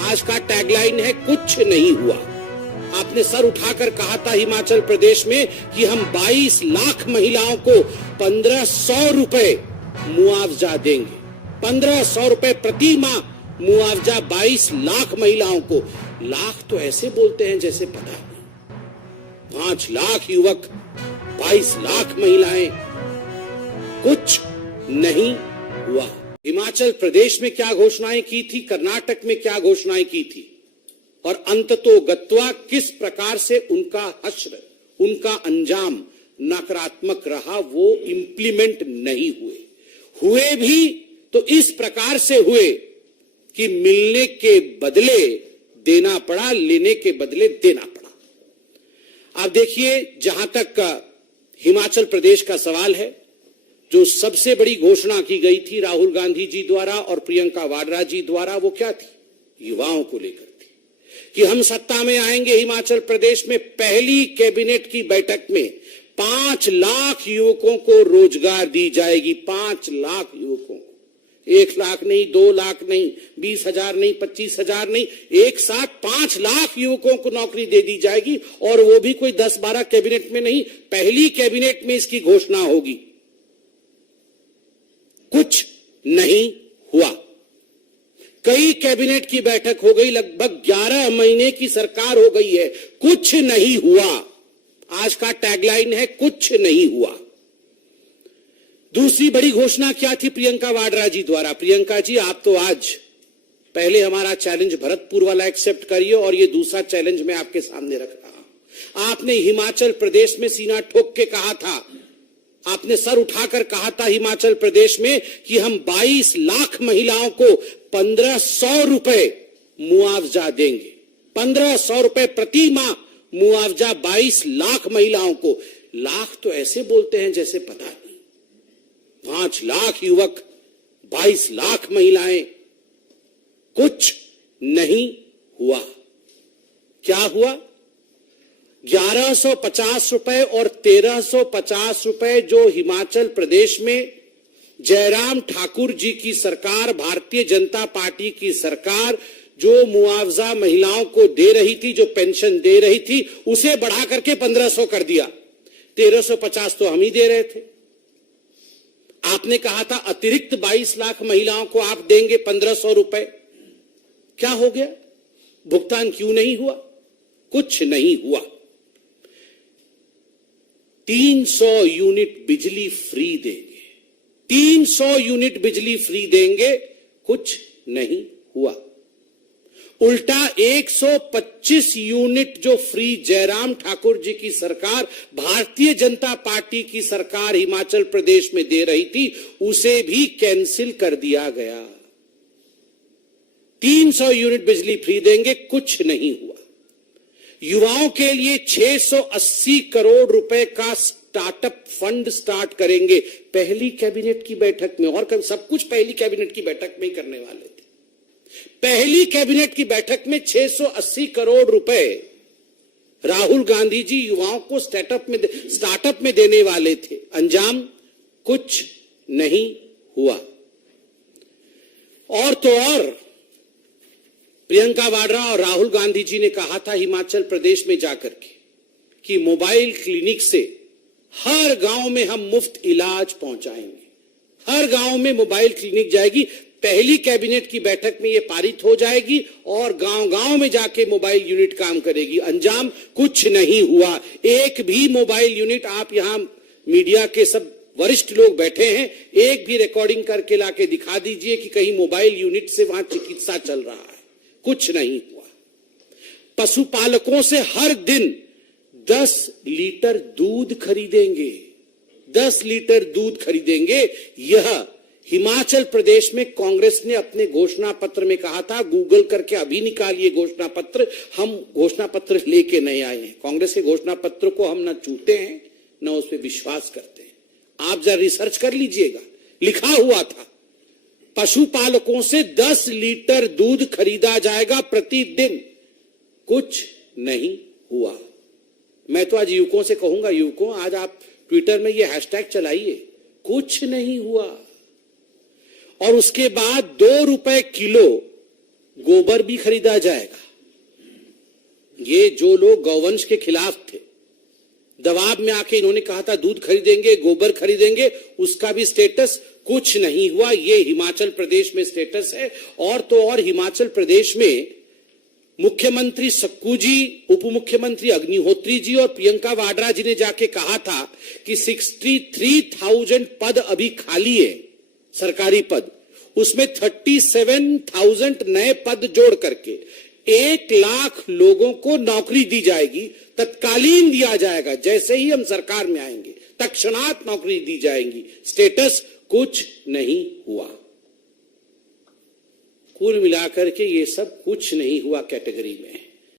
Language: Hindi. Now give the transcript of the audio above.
आज का टैगलाइन है कुछ नहीं हुआ। आपने सर उठाकर कहा था हिमाचल प्रदेश में कि हम 22 लाख महिलाओं को 1500 रुपए मुआवजा देंगे। 1500 रुपए प्रति माह मुआवजा 22 लाख महिलाओं को। लाख तो ऐसे बोलते हैं जैसे पता नहीं। 5 लाख युवक, 22 लाख महिलाएं, कुछ नहीं हुआ। हिमाचल प्रदेश में क्या घोषणाएं की थी, कर्नाटक में क्या घोषणाएं की थी, और अंततोगत्वा किस प्रकार से उनका हश्र, उनका अंजाम नकारात्मक रहा, वो इंप्लीमेंट नहीं हुए भी तो इस प्रकार से हुए कि मिलने के बदले देना पड़ा, लेने के बदले देना पड़ा। आप देखिए, जहां तक हिमाचल प्रदेश का सवाल है, जो सबसे बड़ी घोषणा की गई थी राहुल गांधी जी द्वारा और प्रियंका वाड्रा जी द्वारा, वो क्या थी? युवाओं को लेकर थी कि हम सत्ता में आएंगे। हिमाचल प्रदेश में पहली कैबिनेट की बैठक में 5 लाख युवकों को रोजगार दी जाएगी। 5 लाख युवकों को, 1 लाख नहीं, 2 लाख नहीं, 20,000 नहीं, 25,000 नहीं, एक साथ 5 लाख युवकों को नौकरी दे दी जाएगी। और वो भी कोई 10-12 कैबिनेट में नहीं, पहली कैबिनेट में इसकी घोषणा होगी। कुछ नहीं हुआ। कई कैबिनेट की बैठक हो गई, लगभग 11 महीने की सरकार हो गई है, कुछ नहीं हुआ। आज का टैगलाइन है कुछ नहीं हुआ। दूसरी बड़ी घोषणा क्या थी प्रियंका वाड्रा जी द्वारा? प्रियंका जी, आप तो आज पहले हमारा चैलेंज भरतपुर वाला एक्सेप्ट करिए और ये दूसरा चैलेंज मैं आपके सामने रख रहा हूं। आपने हिमाचल प्रदेश में सीना ठोक के कहा था, आपने सर उठाकर कहा था हिमाचल प्रदेश में कि हम 22 लाख महिलाओं को 1500 रुपए मुआवजा देंगे। 1500 रुपए प्रति माह मुआवजा 22 लाख महिलाओं को। लाख तो ऐसे बोलते हैं जैसे पता नहीं। 5 लाख युवक, 22 लाख महिलाएं, कुछ नहीं हुआ। क्या हुआ? 1150 रुपए और 1350 रुपए जो हिमाचल प्रदेश में जयराम ठाकुर जी की सरकार, भारतीय जनता पार्टी की सरकार जो मुआवजा महिलाओं को दे रही थी, जो पेंशन दे रही थी, उसे बढ़ा करके 1500 कर दिया। 1350 तो हम ही दे रहे थे। आपने कहा था अतिरिक्त 22 लाख महिलाओं को आप देंगे 1500 रुपए। क्या हो गया? भुगतान क्यों नहीं हुआ? कुछ नहीं हुआ। 300 यूनिट बिजली फ्री देंगे, 300 यूनिट बिजली फ्री देंगे, कुछ नहीं हुआ। उल्टा 125 यूनिट जो फ्री जयराम ठाकुर जी की सरकार, भारतीय जनता पार्टी की सरकार हिमाचल प्रदेश में दे रही थी, उसे भी कैंसिल कर दिया गया। 300 यूनिट बिजली फ्री देंगे, कुछ नहीं हुआ। युवाओं के लिए 680 करोड़ रुपए का स्टार्टअप फंड स्टार्ट करेंगे पहली कैबिनेट की बैठक में। और सब कुछ पहली कैबिनेट की बैठक में ही करने वाले थे। पहली कैबिनेट की बैठक में 680 करोड़ रुपए राहुल गांधी जी युवाओं को स्टार्टअप में देने वाले थे। अंजाम कुछ नहीं हुआ। और तो और प्रियंका वाड्रा और राहुल गांधी जी ने कहा था हिमाचल प्रदेश में जाकर के कि मोबाइल क्लिनिक से हर गांव में हम मुफ्त इलाज पहुंचाएंगे। हर गांव में मोबाइल क्लिनिक जाएगी। पहली कैबिनेट की बैठक में यह पारित हो जाएगी और गांव-गांव में जाके मोबाइल यूनिट काम करेगी। अंजाम कुछ नहीं हुआ। एक भी मोबाइल यूनिट, आप यहां मीडिया के सब वरिष्ठ लोग बैठे हैं, एक भी रिकॉर्डिंग करके लाके दिखा दीजिए कि कहीं मोबाइल यूनिट से वहां चिकित्सा चल रहा है। कुछ नहीं हुआ। पशुपालकों से हर दिन 10 लीटर दूध खरीदेंगे, 10 लीटर दूध खरीदेंगे। यह हिमाचल प्रदेश में कांग्रेस ने अपने घोषणा पत्र में कहा था। गूगल करके अभी निकालिए घोषणा पत्र। हम घोषणा पत्र लेके नहीं आए हैं। कांग्रेस के घोषणा पत्र को हम न छूते हैं न उस पर विश्वास करते हैं। आप जरा रिसर्च कर लीजिएगा, लिखा हुआ था पशुपालकों से 10 लीटर दूध खरीदा जाएगा प्रतिदिन। कुछ नहीं हुआ। मैं तो आज युवकों से कहूंगा, युवकों आज आप ट्विटर में ये हैशटैग चलाइए, कुछ नहीं हुआ। और उसके बाद 2 रुपए किलो गोबर भी खरीदा जाएगा। ये जो लोग गौवंश के खिलाफ थे, दबाव में आके इन्होंने कहा था दूध खरीदेंगे, गोबर खरीदेंगे, उसका भी स्टेटस कुछ नहीं हुआ। ये हिमाचल प्रदेश में स्टेटस है। और तो और हिमाचल प्रदेश में मुख्यमंत्री सक्कू जी, उप मुख्यमंत्री अग्निहोत्री जी और प्रियंका वाड्रा जी ने जाके कहा था कि 63,000 पद अभी खाली है, सरकारी पद, उसमें 37,000 नए पद जोड़ करके 1 लाख लोगों को नौकरी दी जाएगी, तत्कालीन दिया जाएगा। जैसे ही हम सरकार में आएंगे तत्क्षणात नौकरी दी जाएगी। स्टेटस कुछ नहीं हुआ। कुल मिलाकर के ये सब कुछ नहीं हुआ कैटेगरी में है।